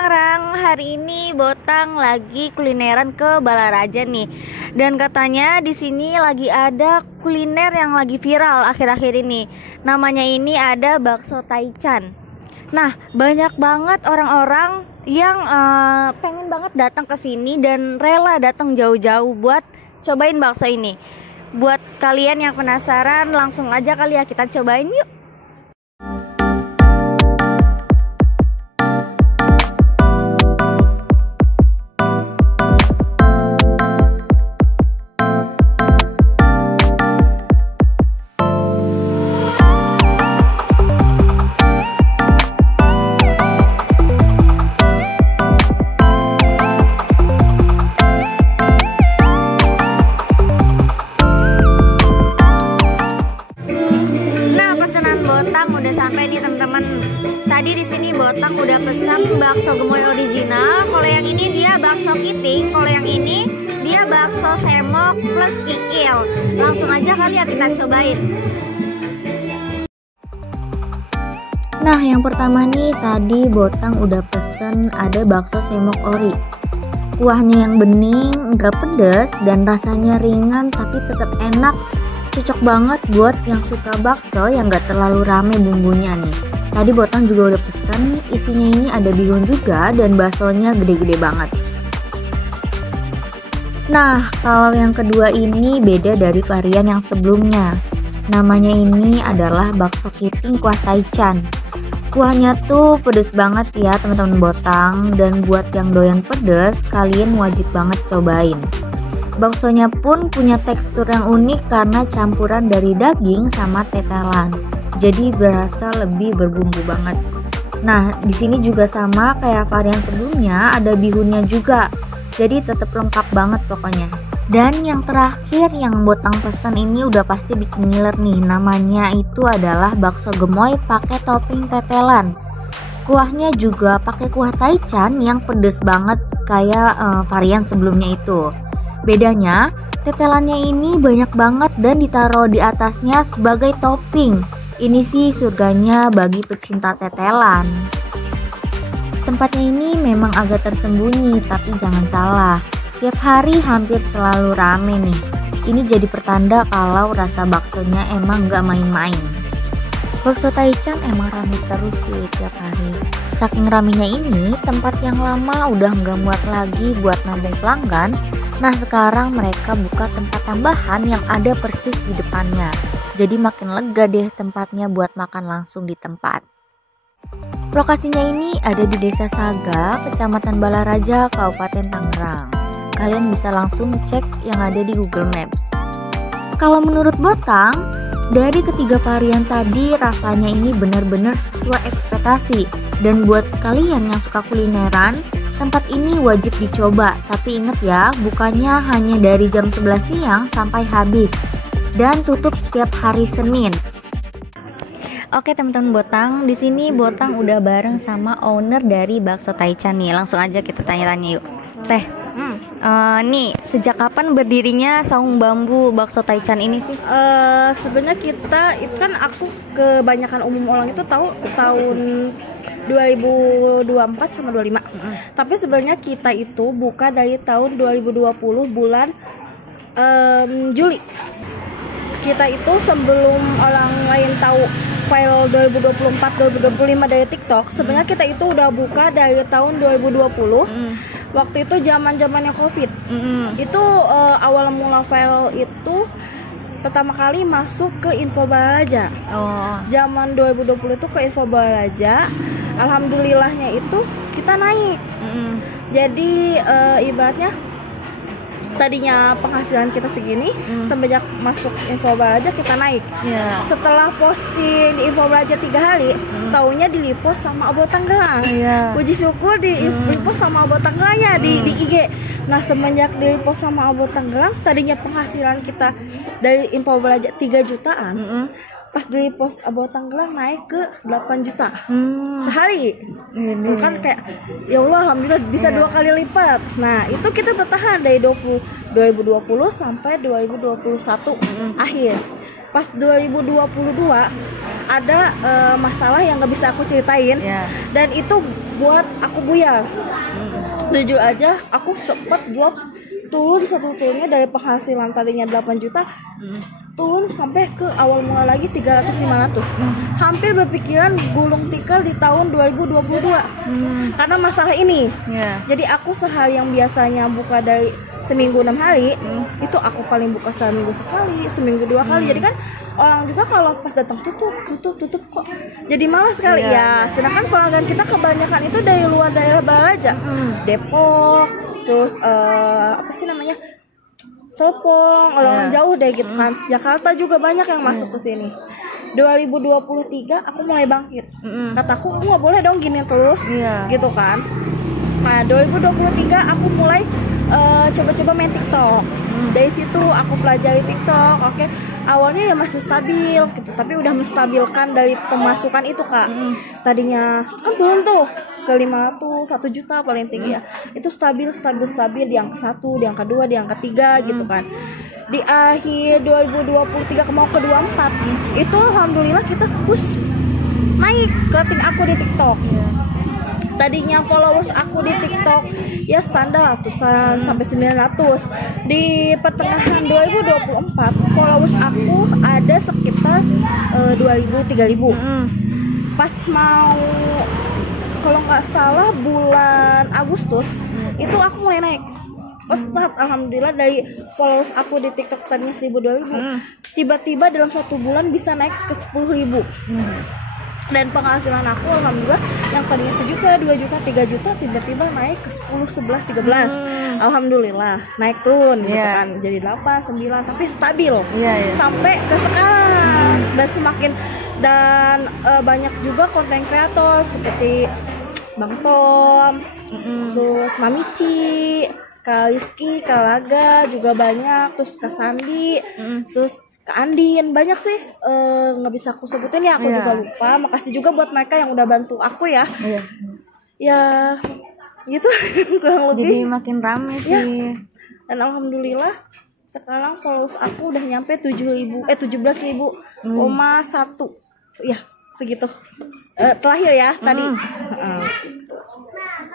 Tangerang. Hari ini Botang lagi kulineran ke Balaraja nih. Dan katanya di sini lagi ada kuliner yang lagi viral akhir-akhir ini. Namanya ini ada bakso Taichan. Nah, banyak banget orang-orang yang pengen banget datang ke sini dan rela datang jauh-jauh buat cobain bakso ini. Buat kalian yang penasaran, langsung aja kali ya kita cobain yuk. Botang udah sampai nih teman-teman. Tadi di sini Botang udah pesan bakso gemoy original. Kalau yang ini dia bakso kiting. Kalau yang ini dia bakso semok plus kikil. Langsung aja kali ya kita cobain. Nah, yang pertama nih tadi Botang udah pesen ada bakso semok ori. Kuahnya yang bening, nggak pedas dan rasanya ringan tapi tetap enak. Cocok banget buat yang suka bakso yang gak terlalu rame bumbunya nih. Tadi Botang juga udah pesen, isinya ini ada bihun juga dan baksonya gede-gede banget. Nah, kalau yang kedua ini beda dari varian yang sebelumnya. Namanya ini adalah bakso kiting kuah Taichan. Kuahnya tuh pedes banget ya teman-teman Botang, dan buat yang doyan pedes kalian wajib banget cobain. Baksonya pun punya tekstur yang unik karena campuran dari daging sama tetelan. Jadi berasa lebih berbumbu banget. Nah, di sini juga sama kayak varian sebelumnya, ada bihunnya juga. Jadi tetap lengkap banget pokoknya. Dan yang terakhir yang Botang pesan ini udah pasti bikin ngiler nih. Namanya itu adalah bakso gemoy pakai topping tetelan. Kuahnya juga pakai kuah Taichan yang pedes banget kayak varian sebelumnya itu. Bedanya, tetelannya ini banyak banget dan ditaruh di atasnya sebagai topping. Ini sih surganya bagi pecinta tetelan. Tempatnya ini memang agak tersembunyi, tapi jangan salah, tiap hari hampir selalu rame nih. Ini jadi pertanda kalau rasa baksonya emang gak main-main. Bakso Taichan emang rame terus sih tiap hari. Saking ramenya ini, tempat yang lama udah gak muat lagi buat nambung pelanggan. Nah, sekarang mereka buka tempat tambahan yang ada persis di depannya. Jadi makin lega deh tempatnya buat makan langsung di tempat. Lokasinya ini ada di Desa Saga, Kecamatan Balaraja, Kabupaten Tangerang. Kalian bisa langsung cek yang ada di Google Maps. Kalau menurut Botang, dari ketiga varian tadi rasanya ini benar-benar sesuai ekspektasi. Dan buat kalian yang suka kulineran, tempat ini wajib dicoba, tapi ingat ya, bukannya hanya dari jam 11 siang sampai habis dan tutup setiap hari Senin. Oke teman-teman Botang, di sini Botang udah bareng sama owner dari bakso Taichan nih. Langsung aja kita tanya-tanya yuk. Teh, nih sejak kapan berdirinya Saung Bambu bakso Taichan ini sih? Sebenarnya kita itu kan aku kebanyakan umum orang itu tahu tahun 2024 sama 25. Tapi sebenarnya kita itu buka dari tahun 2020 bulan Juli. Kita itu sebelum orang lain tahu file 2024-2025 dari TikTok, sebenarnya kita itu udah buka dari tahun 2020. Waktu itu zaman-zamannya Covid. Itu awal mula file itu pertama kali masuk ke Info Balaraja. Zaman 2020 itu ke Info Balaraja. Alhamdulillahnya itu kita naik. Jadi ibaratnya tadinya penghasilan kita segini, semenjak masuk Info Balaraja kita naik. Setelah posting di Info Balaraja 3 hari, taunya di-repost sama Abo Tanggerang. Puji syukur di-repost sama Abo Tanggerang ya di IG. Nah, semenjak di-repost sama Abo Tanggerang, tadinya penghasilan kita dari Info Balaraja 3 jutaan. Pas di pos Abo Tanggerang naik ke 8 juta sehari. Itu kan kayak ya Allah, alhamdulillah bisa 2 kali lipat. Nah, itu kita bertahan dari 2020 sampai 2021 akhir. Pas 2022 ada masalah yang nggak bisa aku ceritain, dan itu buat aku buyar. Jujur aja, aku sempat drop turun satu turunnya dari penghasilan tadinya 8 juta, turun sampai ke awal mula lagi 300-500. Hampir berpikiran gulung tikar di tahun 2022 karena masalah ini. Jadi aku sehari yang biasanya buka dari seminggu 6 hari, itu aku paling buka seminggu sekali, seminggu 2 kali. Jadi kan orang juga kalau pas datang tutup kok jadi malas sekali ya. Sedangkan pelanggan kita kebanyakan itu dari luar daerah Balaja, Depok, terus apa sih namanya, Serpong, orang jauh deh gitu kan. Jakarta juga banyak yang masuk ke sini. 2023 aku mulai bangkit. Kataku aku nggak boleh dong gini terus, gitu kan. Nah 2023 aku mulai coba-coba main TikTok. Dari situ aku pelajari TikTok. Oke, awalnya ya masih stabil gitu, tapi udah menstabilkan dari pemasukan itu kak. Tadinya kan turun tuh ke 500, 1 juta paling tinggi ya. Itu stabil di angka 1, di angka 2, di angka 3 gitu kan. Di akhir 2023 mau ke 24, itu alhamdulillah kita push naik rating aku di TikTok. Tadinya followers aku di TikTok ya standar ratusan sampai 900. Di pertengahan 2024 followers aku ada sekitar 2.000-3.000. Pas mau, kalau nggak salah bulan Agustus itu aku mulai naik pesat, alhamdulillah. Dari followers aku di TikTok tadinya 1.000-2.000, tiba-tiba dalam 1 bulan bisa naik ke 10.000. Dan penghasilan aku alhamdulillah yang tadinya 1 juta, 2 juta, 3 juta tiba-tiba naik ke 10, 11, 13. Alhamdulillah naik turun gitu kan, jadi 8, 9 tapi stabil sampai ke sekarang. Dan semakin banyak juga konten kreator seperti Bang Tom, terus Mamici, Kak Rizky, Kak Laga juga banyak, terus Kak Sandi, terus Kak Andin, banyak sih, nggak bisa aku sebutin ya, aku juga lupa. Makasih juga buat mereka yang udah bantu aku ya. Ya gitu kurang lebih. Jadi makin rame sih. Dan alhamdulillah sekarang followers aku udah nyampe 17.000,1 ya segitu. Terakhir ya tadi.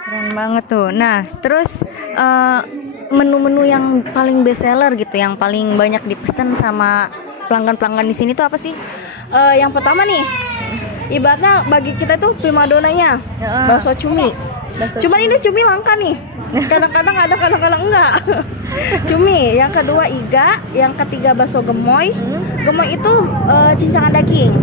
Keren banget tuh. Nah, terus menu-menu yang paling best seller gitu, yang paling banyak dipesan sama pelanggan-pelanggan di sini tuh apa sih? Yang pertama nih, ibaratnya bagi kita tuh primadonanya bakso cumi. Cuman ini cumi langka nih. Kadang-kadang ada, kadang-kadang enggak. Cumi. Yang kedua iga, yang ketiga bakso gemoy. Gemoy itu cincangan daging.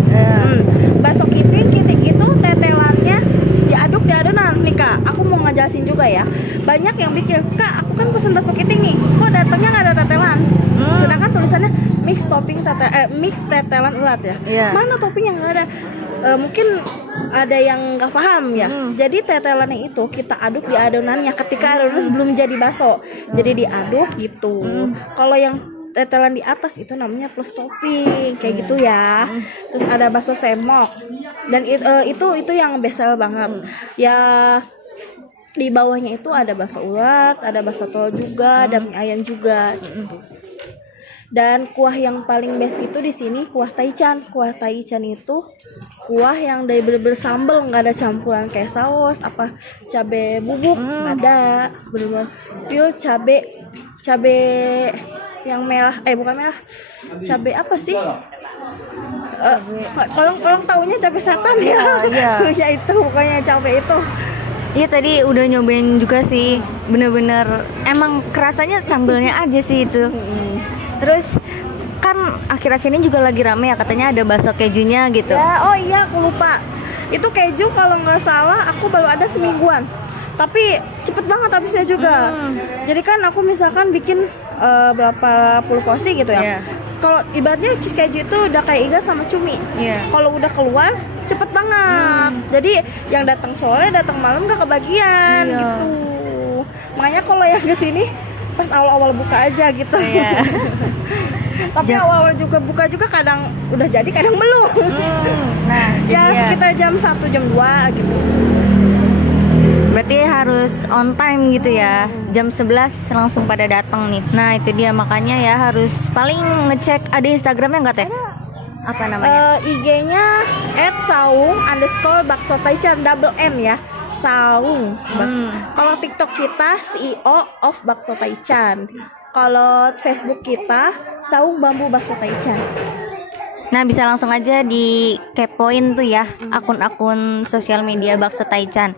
Bakso kiting itu tetelannya diaduk di adonan nih kak. Aku mau ngejelasin juga ya. Banyak yang pikir, kak aku kan pesen bakso kiting nih, kok datangnya nggak ada tetelan. Sedangkan tulisannya mix topping mix tetelan ulat ya. Mana topping yang nggak ada? Mungkin ada yang nggak paham ya. Jadi tetelannya itu kita aduk di adonannya ketika adonan belum jadi bakso. Jadi diaduk gitu. Kalau yang tetelan di atas itu namanya plus topping kayak gitu ya. Terus ada bakso semok dan itu yang best seller banget ya. Di bawahnya itu ada bakso urat, ada bakso telur juga, ada mie ayam juga gitu. Dan kuah yang paling best itu di sini kuah taichan. Kuah taichan itu kuah yang dari bener-bener sambal, nggak ada campuran kayak saus apa cabe bubuk, nggak ada, bener-bener pure cabe yang merah, bukan merah, cabe apa sih? Kalau taunya cabe setan ya. Ya itu pokoknya cabe itu. Iya tadi udah nyobain juga sih, bener-bener emang kerasanya sambalnya aja sih itu. Terus kan akhir-akhir ini juga lagi rame ya, katanya ada bakso kejunya gitu. Ya, oh iya aku lupa. Itu keju kalau nggak salah aku baru ada semingguan. Tapi cepet banget habisnya juga. Jadi kan aku misalkan bikin berapa puluh porsi gitu ya. Kalau ibaratnya cheese keju itu udah kayak iga sama cumi. Kalau udah keluar cepet banget. Jadi yang datang sore, datang malam gak kebagian gitu. Makanya kalau yang kesini pas awal-awal buka aja gitu. Tapi awal-awal juga buka juga kadang udah jadi, kadang belum. Nah, ya sekitar jam 1, jam 2 gitu. Berarti harus on time gitu ya. Jam 11 langsung pada datang nih. Nah, itu dia makanya ya harus paling ngecek. Ada Instagramnya nggak teh? Ada. Apa namanya? IG-nya @saung_bakso Taichan double M ya. Saung bakso. Kalau TikTok kita CEO of Bakso Taichan. Kalau Facebook kita Saung Bambu Bakso Taichan. Nah, bisa langsung aja di kepoin tuh ya akun-akun sosial media Bakso Taichan.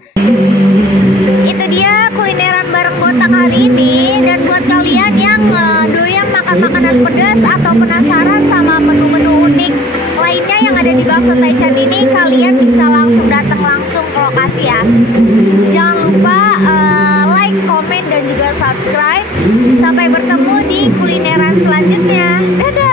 Itu dia kulineran bareng Botak hari ini. Dan buat kalian yang doyan makan makanan pedas atau penasaran sama menu-menu unik lainnya yang ada di Bakso Taichan ini, kalian bisa langsung datang langsung ke lokasi ya. Jangan lupa like, komen, dan juga subscribe. Sampai bertemu di kulineran selanjutnya. Dadah.